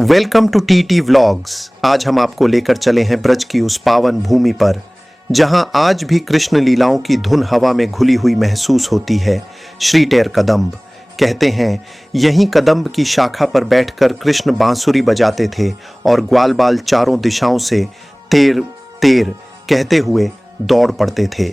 Welcome to TT vlogs. आज हम आपको लेकर चले हैं ब्रज की उस पावन भूमि पर जहां आज भी कृष्ण लीलाओं की धुन हवा में घुली हुई महसूस होती है। श्री टेर कदम्ब कहते हैं यहीं कदम्ब की शाखा पर बैठकर कृष्ण बांसुरी बजाते थे और ग्वाल बाल चारों दिशाओं से तेर तेर कहते हुए दौड़ पड़ते थे।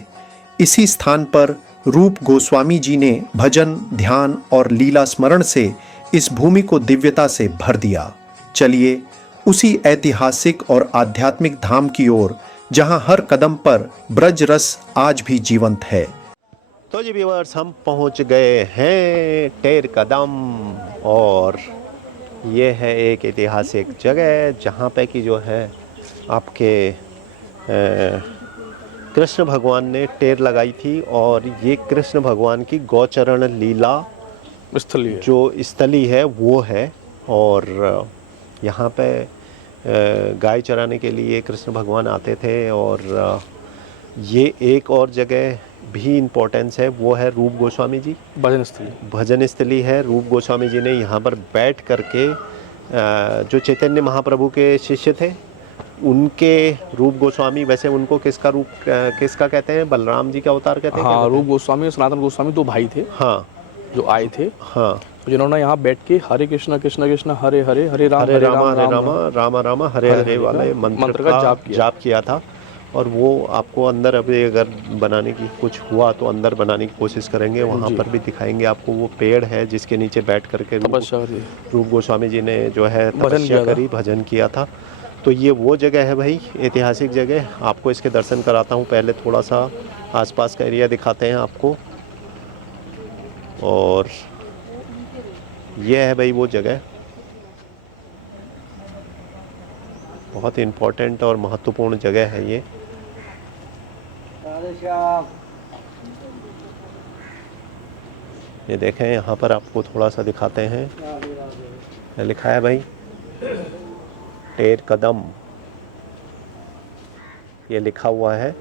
इसी स्थान पर रूप गोस्वामी जी ने भजन, ध्यान और लीला स्मरण से इस भूमि को दिव्यता से भर दिया। चलिए उसी ऐतिहासिक और आध्यात्मिक धाम की ओर जहां हर कदम पर ब्रज रस आज भी जीवंत है। तो जी व्यूअर्स, हम पहुंच गए हैं टेर कदम्ब और ये है एक ऐतिहासिक जगह जहां पे कि जो है आपके कृष्ण भगवान ने टेर लगाई थी और ये कृष्ण भगवान की गौचरण लीला स्थली है। जो स्थली है वो है। और यहाँ पे गाय चराने के लिए कृष्ण भगवान आते थे। और ये एक और जगह भी इम्पोर्टेंस है, वो है रूप गोस्वामी जी भजन स्थली है। रूप गोस्वामी जी ने यहाँ पर बैठ करके जो चैतन्य महाप्रभु के शिष्य थे उनके रूप गोस्वामी, वैसे उनको किसका कहते हैं? बलराम जी का अवतार कहते हैं। हाँ, रूप गोस्वामी और सनातन गोस्वामी दो भाई थे। हाँ, जो आए थे। हाँ, तो जिन्होंने यहाँ बैठ के हरे कृष्ण कृष्ण कृष्ण हरे हरे हरे राम राम राम हरे हरे वाले मंत्र का जाप किया था। और वो आपको अंदर अभी अगर बनाने की कुछ हुआ तो अंदर बनाने की कोशिश करेंगे, वहाँ पर भी दिखाएंगे आपको। वो पेड़ है जिसके नीचे बैठ करके रूप गोस्वामी जी ने जो है तपस्या करी, भजन किया था। तो ये वो जगह है भाई, ऐतिहासिक जगह। आपको इसके दर्शन कराता हूँ। पहले थोड़ा सा आसपास का एरिया दिखाते हैं आपको। और ये है भाई वो जगह, बहुत इम्पोर्टेंट और महत्वपूर्ण जगह है ये। ये देखें, यहाँ पर आपको थोड़ा सा दिखाते हैं। लिखा है भाई टेर कदम्ब, ये लिखा हुआ है।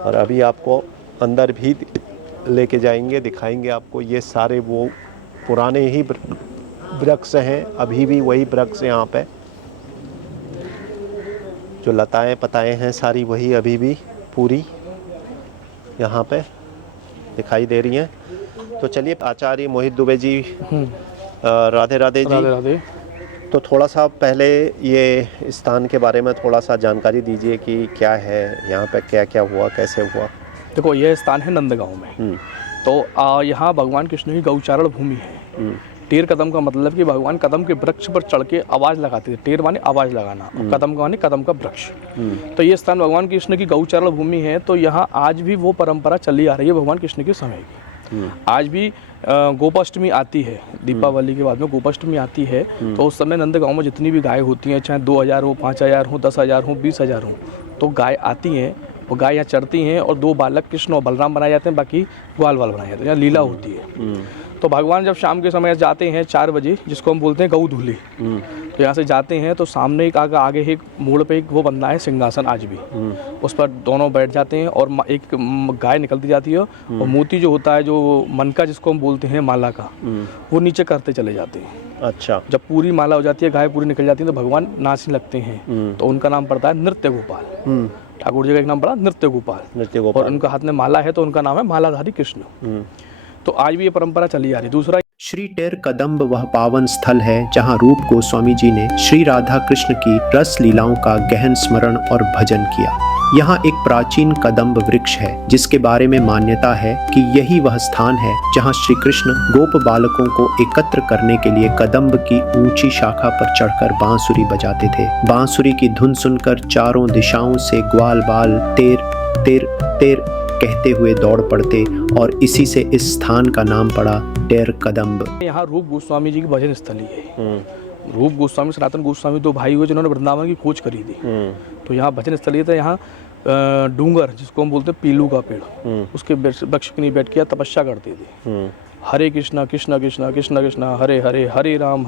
और अभी आपको अंदर भी लेके जाएंगे, दिखाएंगे आपको। ये सारे वो पुराने ही वृक्ष हैं, अभी भी वही वृक्ष यहाँ पे जो लताएं पताएं हैं सारी वही अभी भी पूरी यहाँ पे दिखाई दे रही हैं। तो चलिए, आचार्य मोहित दुबे जी, राधे राधे जी। राधे राधे। तो थोड़ा सा पहले ये स्थान के बारे में थोड़ा सा जानकारी दीजिए कि क्या है यहाँ पे, क्या क्या हुआ, कैसे हुआ। देखो, यह स्थान है नंदगांव में। तो यहाँ भगवान कृष्ण की गौचारण भूमि है। टेर कदम का मतलब कि भगवान कदम के वृक्ष पर चढ़ के आवाज़ लगाते थे। टेर माने आवाज़ लगाना, कदम का माने कदम का वृक्ष। तो ये स्थान भगवान कृष्ण की गौचारण भूमि है। तो यहाँ आज भी वो परंपरा चली आ रही है भगवान कृष्ण के समय की। आज भी गोपाष्टमी आती है, दीपावली के बाद में गोपाष्टमी आती है। तो उस समय नंदगांव में जितनी भी गाय होती हैं, चाहे 2000 हो, 5000 हो, 10,000 हो, 20,000 हो, तो गाय आती हैं। वो गाय यहाँ चढ़ती हैं और दो बालक कृष्ण और बलराम बनाए जाते हैं, बाकी ग्वाल बाल बनाए जाते हैं। यहाँ लीला होती है। तो भगवान जब शाम के समय जाते हैं 4 बजे, जिसको हम बोलते हैं गऊ धूली, तो यहाँ से जाते हैं तो सामने एक आगे एक मोड़ पे एक वो बनना है सिंहासन आज भी। उस पर दोनों बैठ जाते हैं और एक गाय निकलती जाती है और मोती जो होता है, जो मन का जिसको हम बोलते हैं माला का, वो नीचे करते चले जाते हैं। अच्छा। जब पूरी माला हो जाती है, गाय पूरी निकल जाती है, तो भगवान नाचने लगते हैं। तो उनका नाम पड़ता है नृत्य गोपाल। ठाकुर जी का एक नाम पड़ा नृत्य गोपाल। और उनका हाथ में माला है तो उनका नाम है मालाधारी कृष्ण। तो आज भी ये परंपरा चली आ रही है। दूसरा, श्री टेर कदम्ब वह पावन स्थल है जहां रूप गोस्वामी जी ने श्री राधा कृष्ण की रस लीलाओं का गहन स्मरण और भजन किया। यहाँ एक प्राचीन कदम्ब वृक्ष है जिसके बारे में मान्यता है कि यही वह स्थान है जहाँ श्री कृष्ण गोप बालकों को एकत्र करने के लिए कदम्ब की ऊंची शाखा पर चढ़कर बांसुरी बजाते थे। बांसुरी की धुन सुनकर चारों दिशाओं से ग्वाल बाल तेर तेर तेर कहते हुए दौड़ पड़ते और इसी से इस स्थान का नाम पड़ा टेर कदम्ब। यहाँ रूप गोस्वामी जी की भजन स्थली है। रूप गोस्वामी, सनातन गोस्वामी दो भाई हुए जिन्होंने वृंदावन की खोज करी थी। तो यहाँ भजन स्थली था। यहाँ डूंगर, जिसको हम बोलते हैं पीलू का पेड़, उसके वृक्ष के नीचे बैठ के तपस्या करते थे। हरे कृष्णा कृष्णा कृष्णा कृष्णा कृष्णा हरे हरे, हरे राम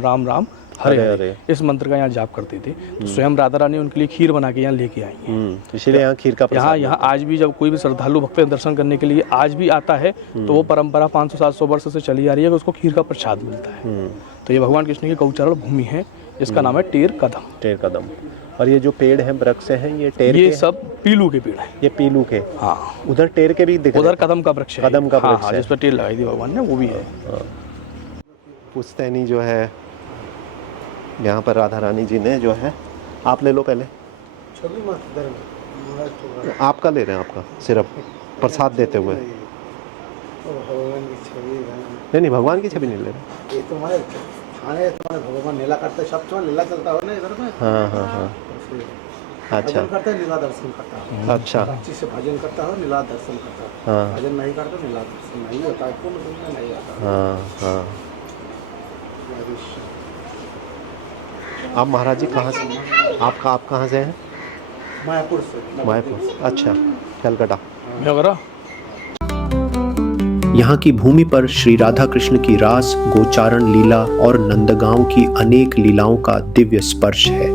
राम राम हरे हरे हरे, इस मंत्र का यहाँ जाप करते थे। तो स्वयं राधा रानी उनके लिए खीर बना के यहाँ लेके आई है। इसीलिए यहाँ खीर का प्रसाद यहाँ आज भी जब कोई भी श्रद्धालु भक्त दर्शन करने के लिए आज भी आता है तो वो परंपरा 500-700 वर्ष से चली आ रही है कि उसको खीर का प्रसाद मिलता है। तो ये भगवान कृष्ण की गौचारण भूमि है, इसका नाम है टेर कदम। टेर कदम। और ये जो पेड़ हैं, वृक्ष हैं, ये टेर ये के सब पीलू के पेड़ हैं। ये पीलू के। हाँ, उधर टेर के भी दिख रहे उधर हैं। कदम का वृक्ष है। कदम का हाँ, वृक्ष हाँ, है। जिस पर टेर लगाई थी भगवान ने, वो भी है। पुश्तैनी जो है यहाँ पर राधा रानी जी ने जो है, आप ले लो पहले, आपका ले रहे हैं, आपका सिर्फ प्रसाद देते हुए। नहीं, भगवान की छवि नहीं ले रहे। भगवान लीला करते, सब समय लीला चलता हो ना इधर में। हाँ हाँ हाँ, अच्छा भजन करते हैं, लीला दर्शन करता है। अच्छा, अच्छी से भजन करता हो, लीला दर्शन करता है। हाँ भजन नहीं करता, लीला दर्शन नहीं होता है, पूर्ण रूप में नहीं आता। हाँ हाँ। आप महाराज जी कहाँ से, आप कहाँ से हैं? मायापुर से। मायापुर, अच्छा, कलकत्ता। वगैरह यहाँ की भूमि पर श्री राधा कृष्ण की रास, गोचारण लीला और नंदगांव की अनेक लीलाओं का दिव्य स्पर्श है।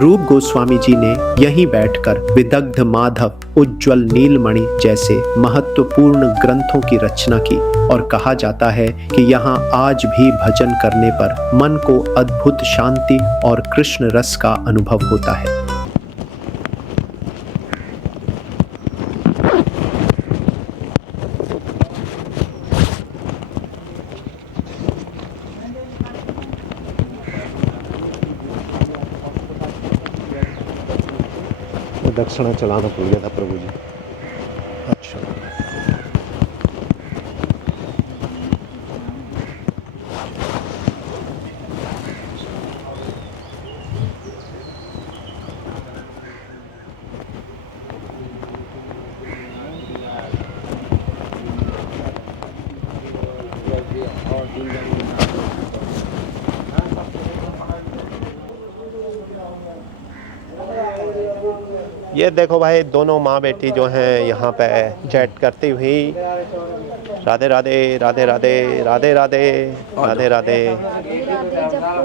रूप गोस्वामी जी ने यहीं बैठकर विदग्ध माधव, उज्ज्वल नीलमणि जैसे महत्वपूर्ण ग्रंथों की रचना की और कहा जाता है कि यहाँ आज भी भजन करने पर मन को अद्भुत शांति और कृष्ण रस का अनुभव होता है। दक्षिणा चलाना भूल गया था प्रभु जी। अच्छा, ये देखो भाई, दोनों माँ बेटी जो हैं यहाँ पे चैट करती हुई, राधे राधे राधे राधे राधे राधे राधे राधे।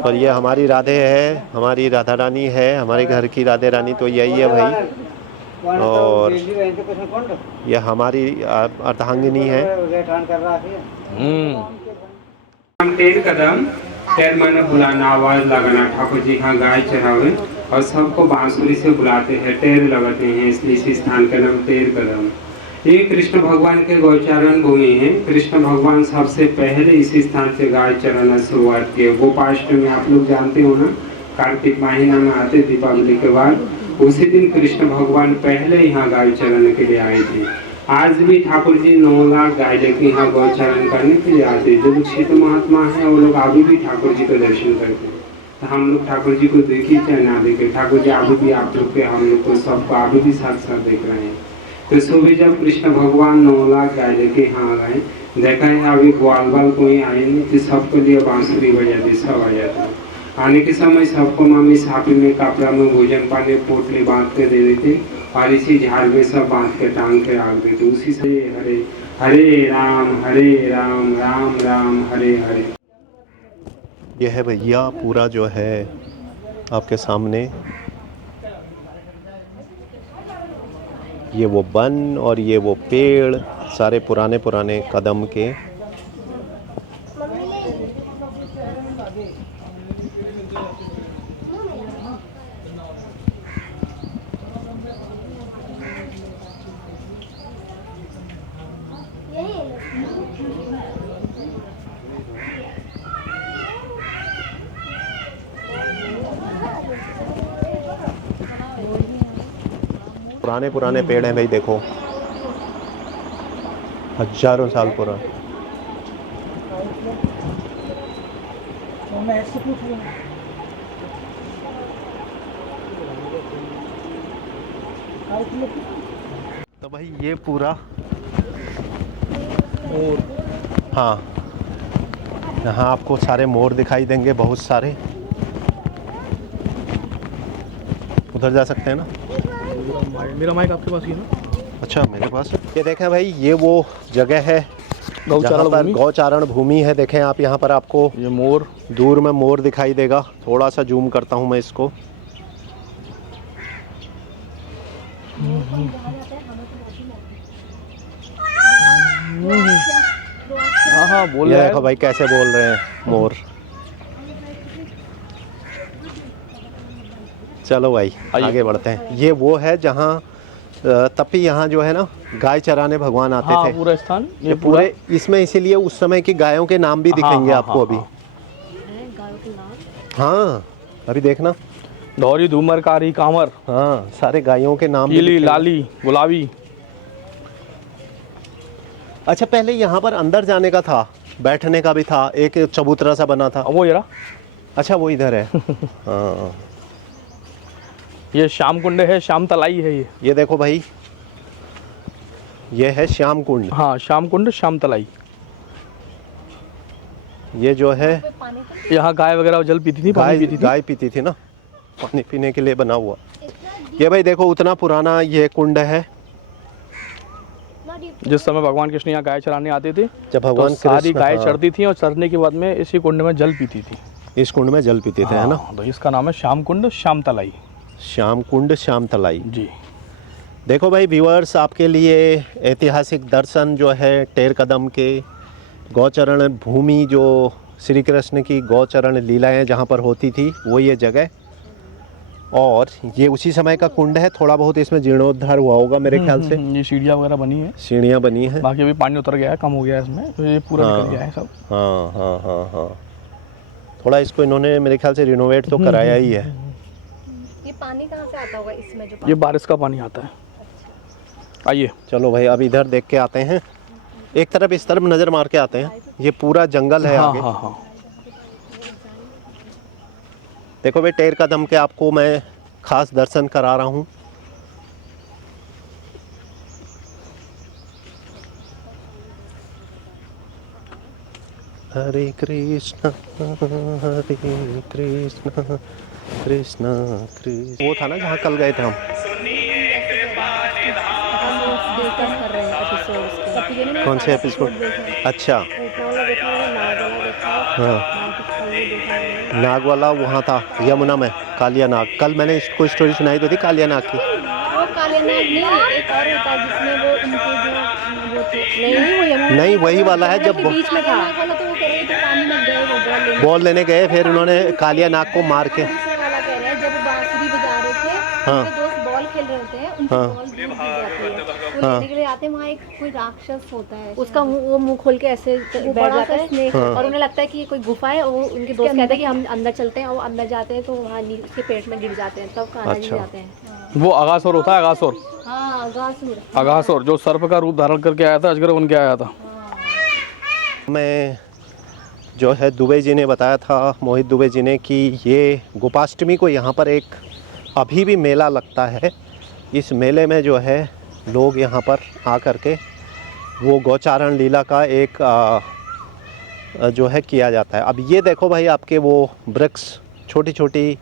और ये हमारी राधे है, हमारी राधा रानी है, हमारे घर की राधे रानी तो यही है भाई। और ये हमारी अर्धांगिनी है। हम टेर कदम, टेर माने बुलाना, आवाज लगाना। ठाकुर जी यहाँ गाय चरावे और सबको बांसुरी से बुलाते हैं, टेर लगाते हैं, इसलिए इस स्थान का नाम टेर कदम। ये कृष्ण भगवान के गौचारण भूमि है। कृष्ण भगवान सबसे पहले इस स्थान से गाय चराना शुरुआत किए। गोपाष्टमी आप लोग जानते हो ना, कार्तिक महीना में आते दीपावली के बाद, उसी दिन कृष्ण भगवान पहले यहाँ गाय चराने के लिए आए थे। आज भी ठाकुर जी 9 लाख गाय लेके यहाँ गौचारण करने के लिए आते। जो लोग क्षेत्र महात्मा है वो लोग अभी भी ठाकुर जी को दर्शन करते हैं। तो हम लोग ठाकुर जी को देखी चाहे ना देखे, ठाकुर जी अभी भी आप लोग के, हम लोग को सबको अभी भी साथ साथ देख रहे हैं। तो सुबह जब कृष्ण भगवान 9 लाख गाय लेके यहाँ आ गए, देखा है अभी ग्वाल बाल कोई आए नहीं, तो सबके लिए बांसुरी बजाती, सब आ जाता। आने के समय सबको मम्मी साफी में कपड़ा में भोजन पानी पोटली बांध के दे देते और इसी झाड़ में सब बांध के टांग के रख देते। उसी से हरे हरे राम राम राम हरे हरे। यह है भैया पूरा जो है आपके सामने, ये वो वन और ये वो पेड़, सारे पुराने पुराने कदम के। पुराने पुराने पेड़ हैं भाई, देखो हजारों साल पुराने। तो भाई ये पूरा, हाँ यहाँ आपको सारे मोर दिखाई देंगे, बहुत सारे। उधर जा सकते हैं ना? मेरा माइक आपके पास ही है ना? अच्छा, मेरे पास। ये देखें भाई, ये वो जगह है गौचारण पर भूमि। गौचारण भूमि है। देखें आप यहाँ पर आपको ये मोर, दूर में मोर दिखाई देगा। थोड़ा सा जूम करता हूँ मैं इसको। हाँ हाँ बोल ये रहा देखो है। भाई कैसे बोल रहे हैं मोर। चलो भाई आइए। आगे बढ़ते हैं। ये वो है जहाँ तभी यहाँ जो है ना गाय चराने भगवान आते हाँ थे। पूरा स्थान ये पूरे इसमें इसीलिए उस समय की गायों के नाम भी दिखेंगे हाँ, आपको हाँ, अभी। हाँ। हाँ अभी देखना। धौरी, धूमर, कारी, कांवर, हाँ सारे गायों के नाम भी पीली, दिखेंगे। लाली, गुलाबी। अच्छा पहले यहाँ पर अंदर जाने का था, बैठने का भी था, एक चबूतरा सा बना था। वो जरा अच्छा वो इधर है। हाँ ये श्याम कुंड है, श्याम तलाई है ये। ये देखो भाई ये है श्याम कुंड। हाँ श्याम कुंड, श्याम तलाई। ये जो है यहाँ गाय वगैरह जल पीती थी, पानी पीती थी। गाय पीती थी ना, पानी पीने के लिए बना हुआ। ये भाई देखो उतना पुराना ये कुंड है। जिस समय भगवान कृष्ण यहाँ गाय चराने आते थे, जब तो भगवान सारी कृष्ण, गाय हाँ, चरती थी और चरने के बाद में इसी कुंड में जल पीती थी। इस कुंड में जल पीते थे है ना। हाँ, तो इसका नाम है श्याम कुंड, श्याम तलाई। श्याम कुंड श्याम तलाई। जी। देखो भाई व्यूअर्स, आपके लिए ऐतिहासिक दर्शन जो है टेर कदम के गौचरण भूमि, जो श्री कृष्ण की गौचरण लीलाएं जहाँ पर होती थी वो ये जगह। और ये उसी समय का कुंड है। थोड़ा बहुत इसमें जीर्णोद्धार हुआ होगा मेरे ख्याल से। ये सीढ़ियाँ वगैरह बनी है, सीढ़ियाँ बनी हैं। बाकी अभी पानी उतर गया है, कम हो गया है इसमें, तो ये पूरा निकल गया है सब। हाँ हाँ हाँ हाँ थोड़ा इसको इन्होंने मेरे ख्याल से रिनोवेट तो कराया ही है। ये पानी कहाँ से आता होगा इसमें जो ये बारिश का पानी आता है। आइए। चलो भाई अब इधर देख के आते हैं, एक तरफ इस तरफ नज़र मार के आते हैं। ये पूरा जंगल है हाँ आगे। हाँ हाँ। देखो भाई टेर कदम के आपको मैं खास दर्शन करा रहा हूँ। हरे कृष्णा कृष्ण कृष्ण कृष्ण। वो था ना जहाँ कल गए थे हम। कर रहे हैं एपिसोड्स के। कौन से एपिसोड? अच्छा हाँ नाग वाला वहाँ था यमुना में, कालिया नाग। कल मैंने इसको स्टोरी सुनाई तो थी कालिया नाग की। वो काले नाग नहीं, एक और होता है जिसमें वो उनके जो वो थे। नहीं वो यमुना नहीं वही वाला है जब के बीच में था। वाला तो वो कह रहे थे पानी में गए वो बॉल लेने गए, फिर उन्होंने कालिया नाग को मार के। वाला कह रहे हैं जब वो बांसुरी बजा रहे थे, हाँ। उनके दोस्त बॉल खेल रहे होते हैं, उनकी हाँ। बॉल दूर गिर जाती है। वो लेने के लिए आते हैं, वहाँ एक कोई राक्षस होता है, उसका वो मुंह खोल के ऐसे बैठ जाता है और उन्हें लगता है कि ये कोई गुफा है। और उनके दोस्त कहते हैं कि हम अंदर चलते हैं, और वो अंदर जाते हैं तो वहाँ उसके पेट में गिर जाते हैं, तब कान्हा जी जाते हैं। वो अगासुर होता है, अगासुर। हाँ अगासुर। अगासुर जो सर्प का रूप धारण करके आया था, अजगर बन के आया था। मैं जो है दुबे जी ने बताया था, मोहित दुबे जी ने, कि ये गोपाष्टमी को यहाँ पर एक अभी भी मेला लगता है। इस मेले में जो है लोग यहाँ पर आकर के वो गौचारण लीला का एक जो है किया जाता है। अब ये देखो भाई आपके वो वृक्ष, छोटी छोटी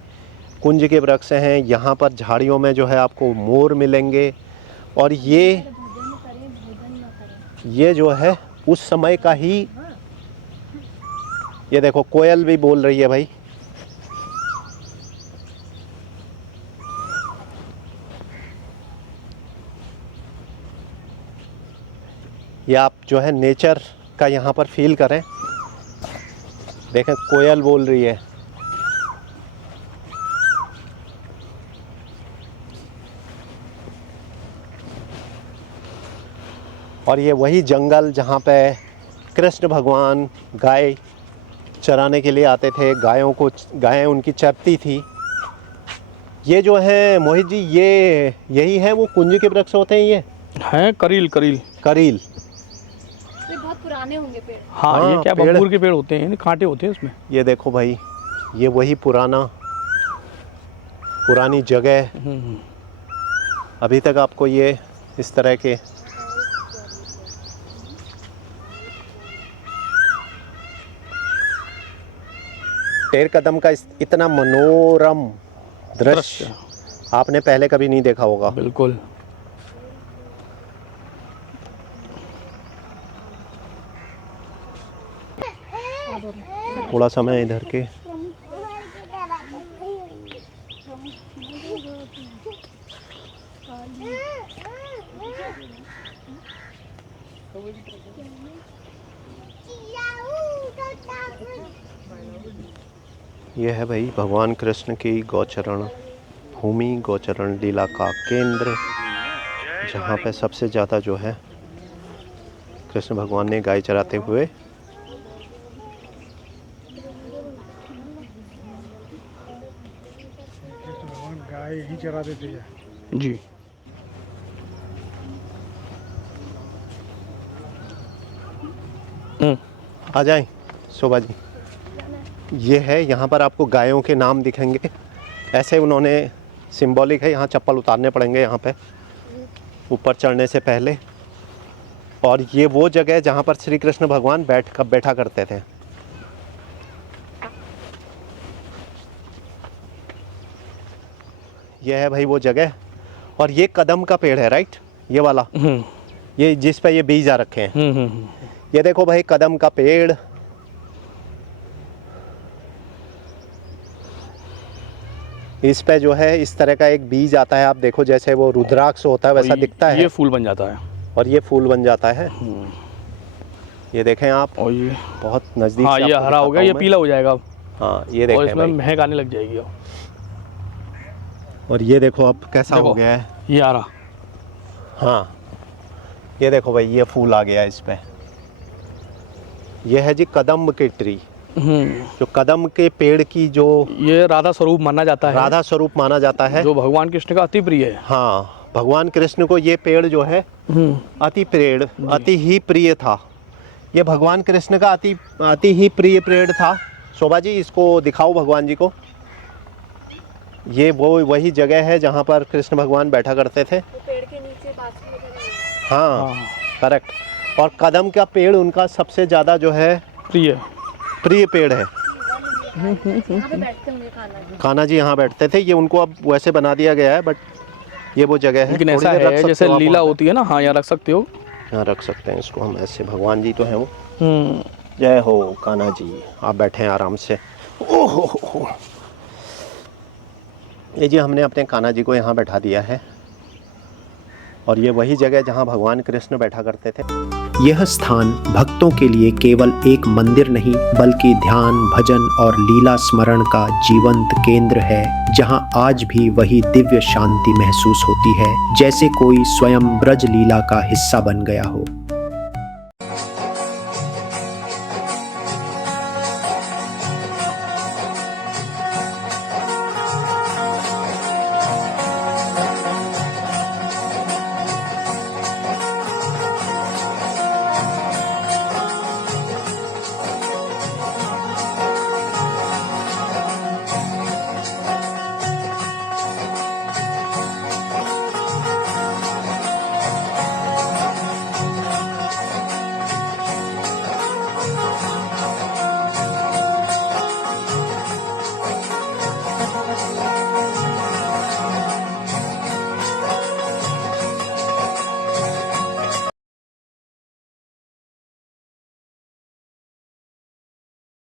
कुंज के वृक्ष हैं। यहाँ पर झाड़ियों में जो है आपको मोर मिलेंगे। और ये जो है उस समय का ही, ये देखो कोयल भी बोल रही है भाई। ये आप जो है नेचर का यहाँ पर फील करें। देखें कोयल बोल रही है। और ये वही जंगल जहाँ पे कृष्ण भगवान गाय चराने के लिए आते थे, गायें उनकी चरती थी। ये जो है मोहित जी, ये यही है वो कुंज के वृक्ष होते हैं। ये हैं करील, करील, करील। ये बहुत पुराने होंगे पेड़। हाँ, हाँ, ये क्या पेड़। बबूर के पेड़ होते हैं, कांटे होते हैं उसमें। ये देखो भाई, ये वही पुरानी जगह। अभी तक आपको ये इस तरह के टेर कदम का इतना मनोरम दृश्य आपने पहले कभी नहीं देखा होगा। बिल्कुल। थोड़ा समय इधर के यह है भाई भगवान कृष्ण की गौचरण भूमि, गौचरण लीला का केंद्र, जहाँ पे सबसे ज़्यादा जो है कृष्ण भगवान ने गाय चराते हुए गाय यहीं चरा देते हैं। जी। आ जाएं शोभा जी। ये है, यहाँ पर आपको गायों के नाम दिखेंगे। ऐसे उन्होंने सिंबॉलिक है, यहाँ चप्पल उतारने पड़ेंगे यहाँ पे ऊपर चढ़ने से पहले। और ये वो जगह है जहाँ पर श्री कृष्ण भगवान बैठा करते थे। ये है भाई वो जगह। और ये कदम का पेड़ है, राइट, ये वाला, ये जिस पे ये बीज आ रखे हैं। ये देखो भाई कदम का पेड़। इस पे जो है इस तरह का एक बीज आता है, आप देखो जैसे वो रुद्राक्ष होता है वैसा दिखता है। ये फूल बन जाता है और ये फूल बन जाता है। ये देखें आप, और ये बहुत नजदीक हाँ, से ये आपको हरा हो गया, दिखाता ये हूं मैं। पीला हो जाएगा अब। हाँ ये और देखें इसमें भाई। महक आने लग जाएगी अब। और ये देखो अब कैसा देखो, हो गया है। ये हरा। हाँ ये देखो भाई, ये फूल आ गया इस पे। ये है जी कदम के ट्री, जो कदम के पेड़ की जो ये राधा स्वरूप माना जाता है, राधा स्वरूप माना जाता है, जो भगवान कृष्ण का अति प्रिय है। हाँ भगवान कृष्ण को ये पेड़ जो है अति ही प्रिय था। ये भगवान कृष्ण का अति ही प्रिय पेड़ था। शोभा जी इसको दिखाओ भगवान जी को। ये वो वही जगह है जहाँ पर कृष्ण भगवान बैठा करते थे। पेड़ के नीचे बाथरूम वगैरह है। हाँ करेक्ट। और कदम का पेड़ उनका सबसे ज़्यादा जो है प्रिय पेड़ है। यहाँ पे बैठते होंगे कान्हा जी यहाँ बैठते थे। ये उनको अब वैसे बना दिया गया है, बट ये वो जगह है। लेकिन ऐसा थोड़ी देर रख है सकते जैसे हो आप लीला वहाँ पे। होती है ना, हाँ यहाँ रख सकते हो। यहाँ रख सकते हैं इसको हम ऐसे। भगवान जी तो हैं वो। जय हो कान्हा जी, आप बैठे हैं आराम से। ओहो, ये जी हमने अपने कान्हा जी को यहाँ बैठा दिया है। और ये वही जगह जहाँ भगवान कृष्ण बैठा करते थे। यह स्थान भक्तों के लिए केवल एक मंदिर नहीं बल्कि ध्यान, भजन और लीला स्मरण का जीवंत केंद्र है, जहां आज भी वही दिव्य शांति महसूस होती है जैसे कोई स्वयं ब्रज लीला का हिस्सा बन गया हो।